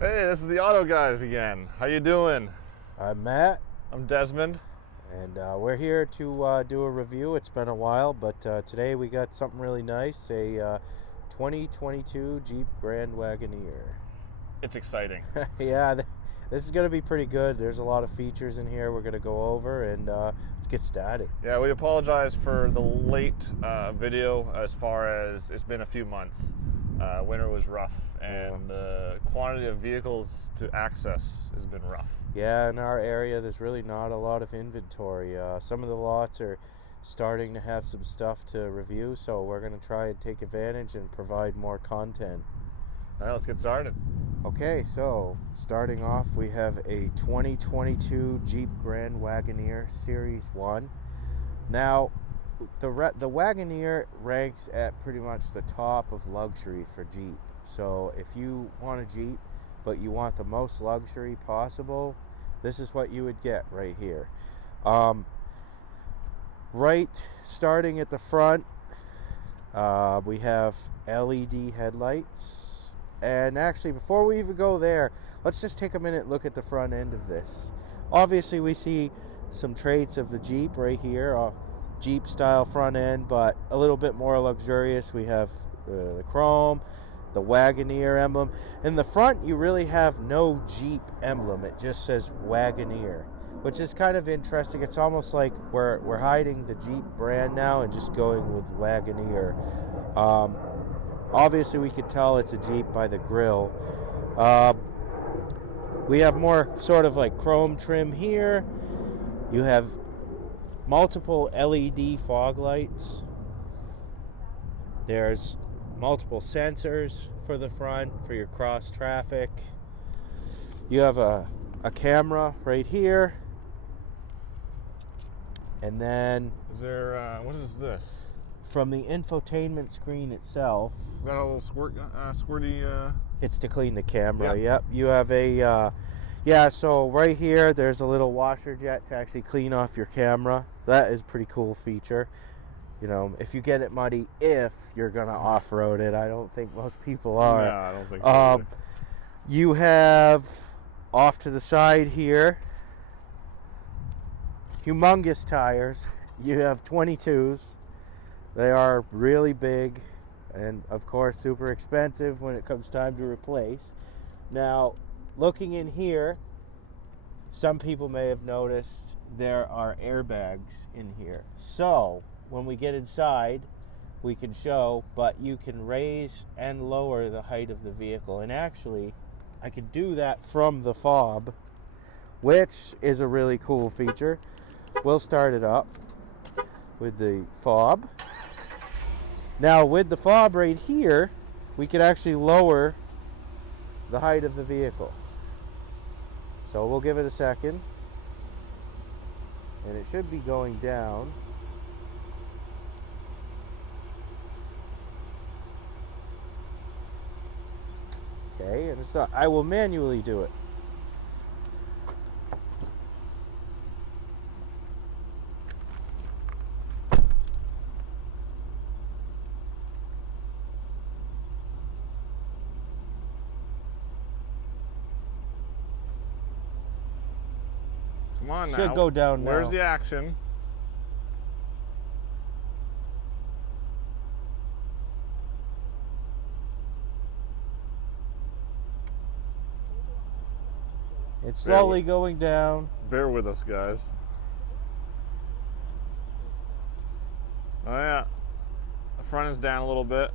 Hey, this is the Auto Guys again. How you doing? I'm Matt, I'm Desmond. and we're here to do a review. It's been a while, but today we got something really nice, a 2022 Jeep Grand Wagoneer. It's exciting. Yeah, this is going to be pretty good. There's a lot of features in here we're going to go over, and let's get started. Yeah, we apologize for the late video as far as it's been a few months. Winter was rough, and the quantity of vehicles to access has been rough. Yeah, in our area, there's really not a lot of inventory. Some of the lots are starting to have some stuff to review, so we're going to try and take advantage and provide more content. All right, let's get started. Okay, so starting off, we have a 2022 Jeep Grand Wagoneer Series 1. Now, the Wagoneer ranks at pretty much the top of luxury for Jeep. So if you want a Jeep, but you want the most luxury possible, this is what you would get right here. Right, starting at the front, we have LED headlights. And actually, before we even go there, let's just take a minute and look at the front end of this. Obviously, we see some traits of the Jeep right here, Jeep style front end, but a little bit more luxurious. We have the chrome, the Wagoneer emblem. In the front, you really have no Jeep emblem. It just says Wagoneer, which is kind of interesting. It's almost like we're hiding the Jeep brand now and just going with Wagoneer. Obviously, we can tell it's a Jeep by the grille. We have more sort of like chrome trim here. You have multiple LED fog lights. There's multiple sensors for the front for your cross traffic. You have a camera right here. And then Is there, what is this? from the infotainment screen itself, Is that a little squirty? it's to clean the camera. Yep. Yep. You have a, so right here, there's a little washer jet to actually clean off your camera. That is a pretty cool feature. You know, if you get it muddy, if you're going to off-road it, I don't think most people are. No, I don't think so either. You have, off to the side here, humongous tires. You have 22s. They are really big and, of course, super expensive when it comes time to replace. Now, looking in here, some people may have noticed there are airbags in here. So, when we get inside, we can show, but you can raise and lower the height of the vehicle. And actually, I can do that from the fob, which is a really cool feature. We'll start it up with the fob. Now, with the fob right here, we could actually lower the height of the vehicle. So we'll give it a second. And it should be going down. Okay, and it's not, I will manually do it. Come on now. Should go down now. Where's the action? It's slowly going down. Bear with us, guys. Oh yeah, the front is down a little bit.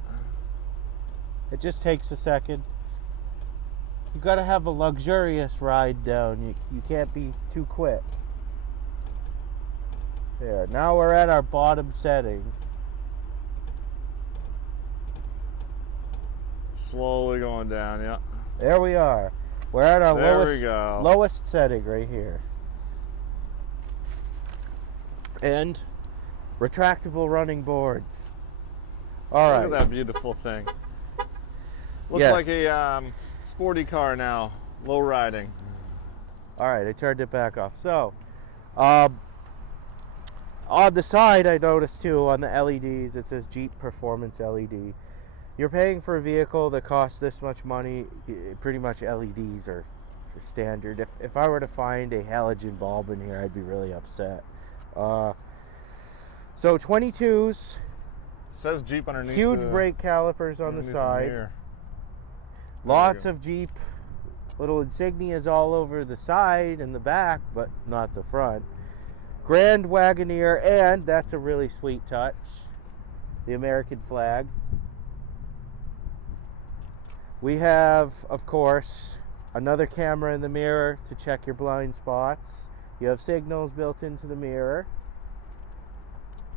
It just takes a second. You got to have a luxurious ride down. You can't be too quick. There. Now we're at our bottom setting. Slowly going down, yeah. There we are. We're at our There lowest setting right here. And retractable running boards. All right. Look at that beautiful thing. Looks Yes. like a sporty car now, low riding. All right, I turned it back off. So, on the side, I noticed too on the LEDs, it says Jeep Performance LED. you're paying for a vehicle that costs this much money. Pretty much LEDs are standard. If I were to find a halogen bulb in here, I'd be really upset. So 22s. Says Jeep underneath. Huge brake calipers on the side. Lots of Jeep little insignias all over the side and the back, but not the front. Grand Wagoneer, and that's a really sweet touch, the American flag. We have, of course, another camera in the mirror to check your blind spots. You have signals built into the mirror.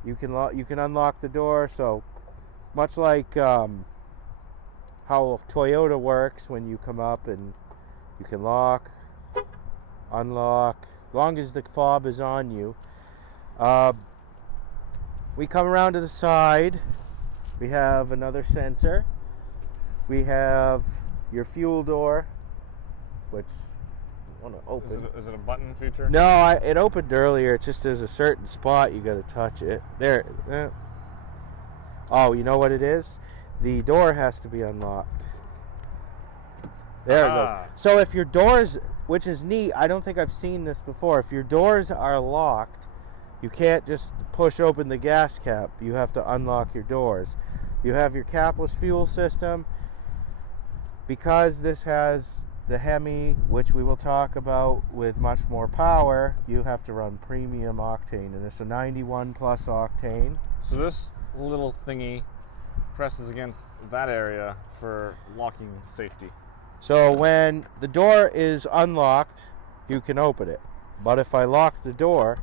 You can unlock the door, so much like how Toyota works when you come up and you can lock, unlock, as long as the fob is on you. We come around to the side. We have another sensor. We have your fuel door, which I want to open. Is it a button feature? No, it opened earlier. It's just there's a certain spot you got to touch it. There. Oh, you know what it is? The door has to be unlocked. There it goes. So if your doors, which is neat, I don't think I've seen this before. If your doors are locked, you can't just push open the gas cap. You have to unlock your doors. You have your Capless fuel system. Because this has the Hemi, which we will talk about with much more power, you have to run premium octane, and it's a 91 plus octane. So this little thingy presses against that area for locking safety. So when the door is unlocked, you can open it. But if I lock the door,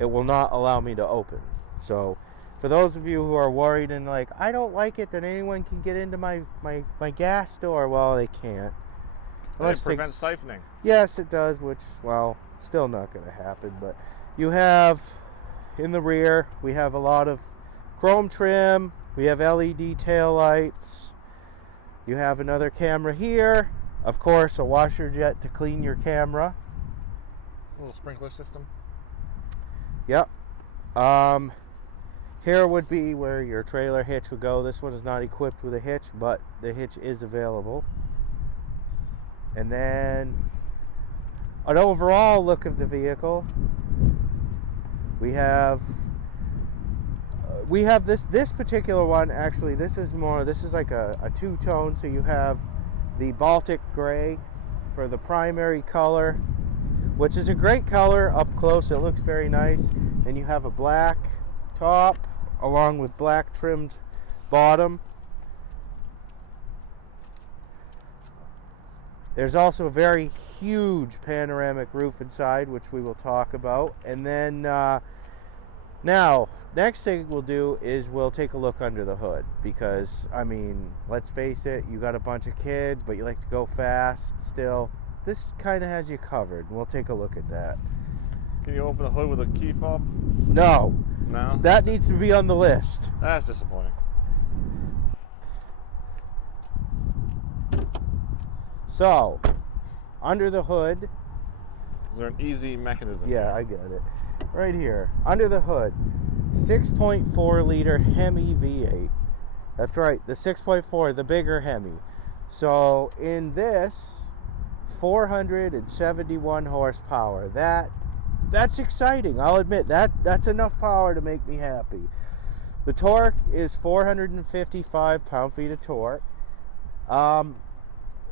it will not allow me to open. So for those of you who are worried and like, I don't like it that anyone can get into my gas door, well, they can't. It prevents siphoning. Yes, it does, which, well, it's still not going to happen. But you have, in the rear, we have a lot of chrome trim. We have LED taillights. You have another camera here. Of course, a washer jet to clean your camera. A little sprinkler system. Yep. Here would be where your trailer hitch would go. This one is not equipped with a hitch, but the hitch is available. And then an overall look of the vehicle. We have this particular one. Actually, this is like a two-tone. So you have the Baltic gray for the primary color, which is a great color up close. It looks very nice. And you have a black top along with black trimmed bottom. There's also a very huge panoramic roof inside, which we will talk about. And then now, next thing we'll do is we'll take a look under the hood, because, I mean, let's face it, you got a bunch of kids, but you like to go fast still. This kind of has you covered, and we'll take a look at that. Can you open the hood with a key fob? No. No? That needs to be on the list. That's disappointing. So, under the hood. Is there an easy mechanism? Yeah, I get it. Right here. Under the hood. 6.4 liter Hemi V8. That's right, the 6.4, the bigger Hemi. So, in this, 471 horsepower. That's exciting. I'll admit that's enough power to make me happy. The torque is 455 pound-feet of torque.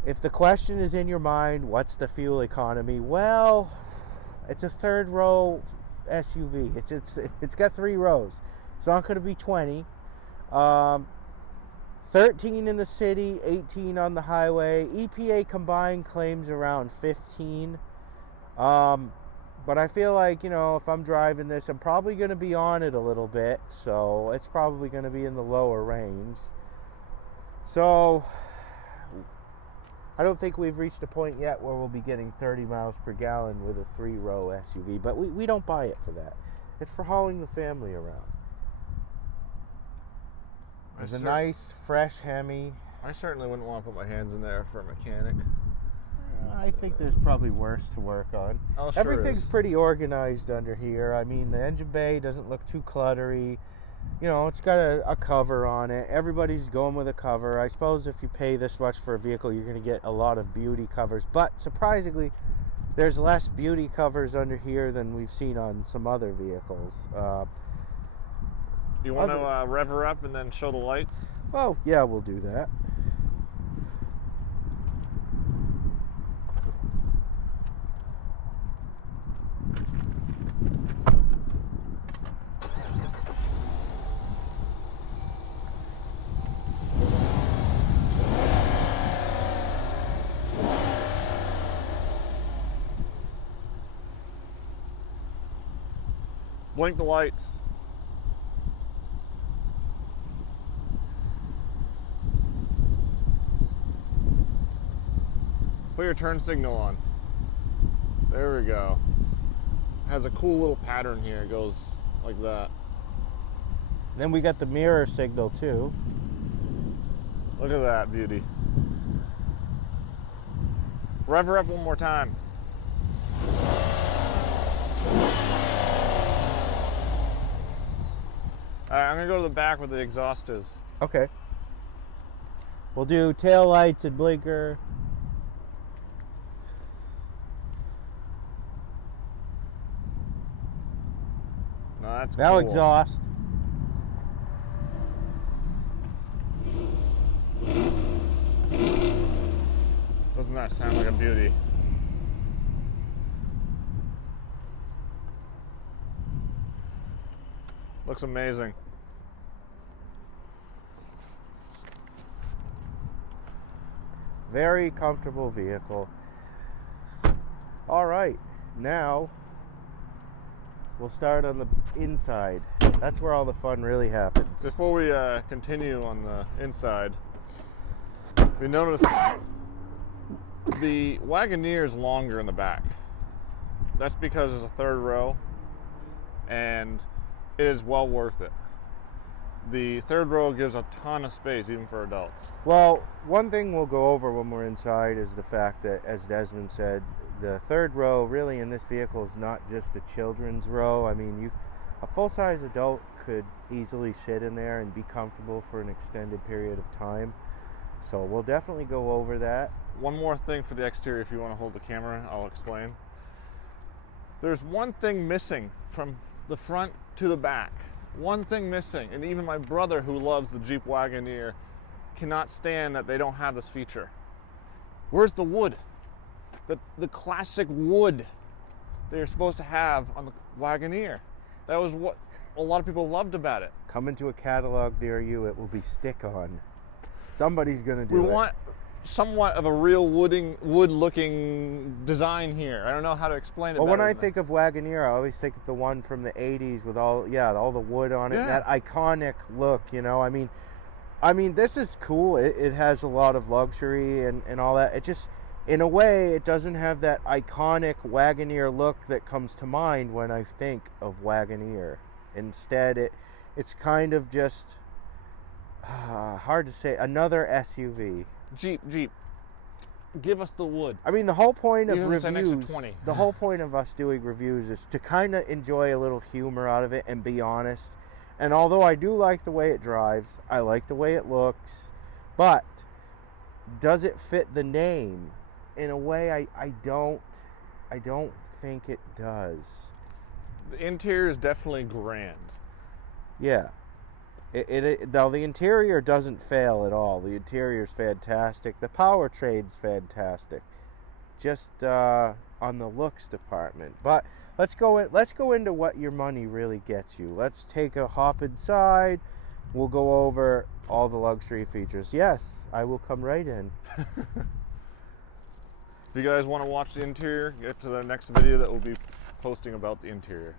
If the question is in your mind, what's the fuel economy? Well, it's a third row SUV. It's got 3 rows. It's not going to be 20. 13 in the city, 18 on the highway. EPA combined claims around 15. But I feel like, if I'm driving this, I'm probably going to be on it a little bit. So it's probably going to be in the lower range. So I don't think we've reached a point yet where we'll be getting 30 miles per gallon with a 3-row SUV. But we don't buy it for that. It's for hauling the family around. It's a nice, fresh Hemi. I certainly wouldn't want to put my hands in there for a mechanic. I think there's probably worse to work on. Oh, sure Everything's is. pretty organized under here. I mean, the engine bay doesn't look too cluttery. you know, it's got a cover on it. Everybody's going with a cover. I suppose if you pay this much for a vehicle, you're going to get a lot of beauty covers. But surprisingly, there's less beauty covers under here than we've seen on some other vehicles. You want to rev her up and then show the lights? Oh, yeah, we'll do that. Blink the lights. Put your turn signal on. There we go. Has a cool little pattern here. It goes like that. Then we got the mirror signal too. Look at that beauty. Rev her up one more time. All right, I'm gonna go to the back where the exhaust is. Okay. We'll do tail lights and blinker. No, that's now cool. Exhaust. Doesn't that sound like a beauty? Looks amazing. Very comfortable vehicle. All right, now we'll start on the inside. That's where all the fun really happens. Before we continue on the inside, we notice the Wagoneer is longer in the back. That's because there's a third row, and it is well worth it. The third row gives a ton of space, even for adults. Well, one thing we'll go over when we're inside is the fact that, as Desmond said, the third row really in this vehicle is not just a children's row. I mean, a full-size adult could easily sit in there and be comfortable for an extended period of time. So we'll definitely go over that. One more thing for the exterior, if you want to hold the camera, I'll explain. There's one thing missing from the front to the back. One thing missing, and even my brother, who loves the Jeep Wagoneer, cannot stand that they don't have this feature. Where's the wood? The classic wood they're supposed to have on the Wagoneer. That was what a lot of people loved about it. Come into a catalog near you, it will be stick-on. Somebody's gonna do it. We want somewhat of a real wood-looking design here. I don't know how to explain it. Well, when I think of Wagoneer, I always think of the one from the 80s with all the wood on it, and that iconic look, you know. I mean, this is cool. It has a lot of luxury and all that. It just, in a way, it doesn't have that iconic Wagoneer look that comes to mind when I think of Wagoneer. Instead, it's kind of just hard to say. Another SUV. Jeep, give us the wood. I mean, the whole point of reviews, the whole point of us doing reviews is to kind of enjoy a little humor out of it and be honest. And although I do like the way it drives, I like the way it looks, but does it fit the name? In a way, I don't think it does. The interior is definitely grand. Yeah. Now, the interior doesn't fail at all. The interior's fantastic. The powertrain's fantastic. Just on the looks department. But let's go into what your money really gets you. Let's take a hop inside. We'll go over all the luxury features. Yes, I will come right in. If you guys want to watch the interior, get to the next video that we'll be posting about the interior.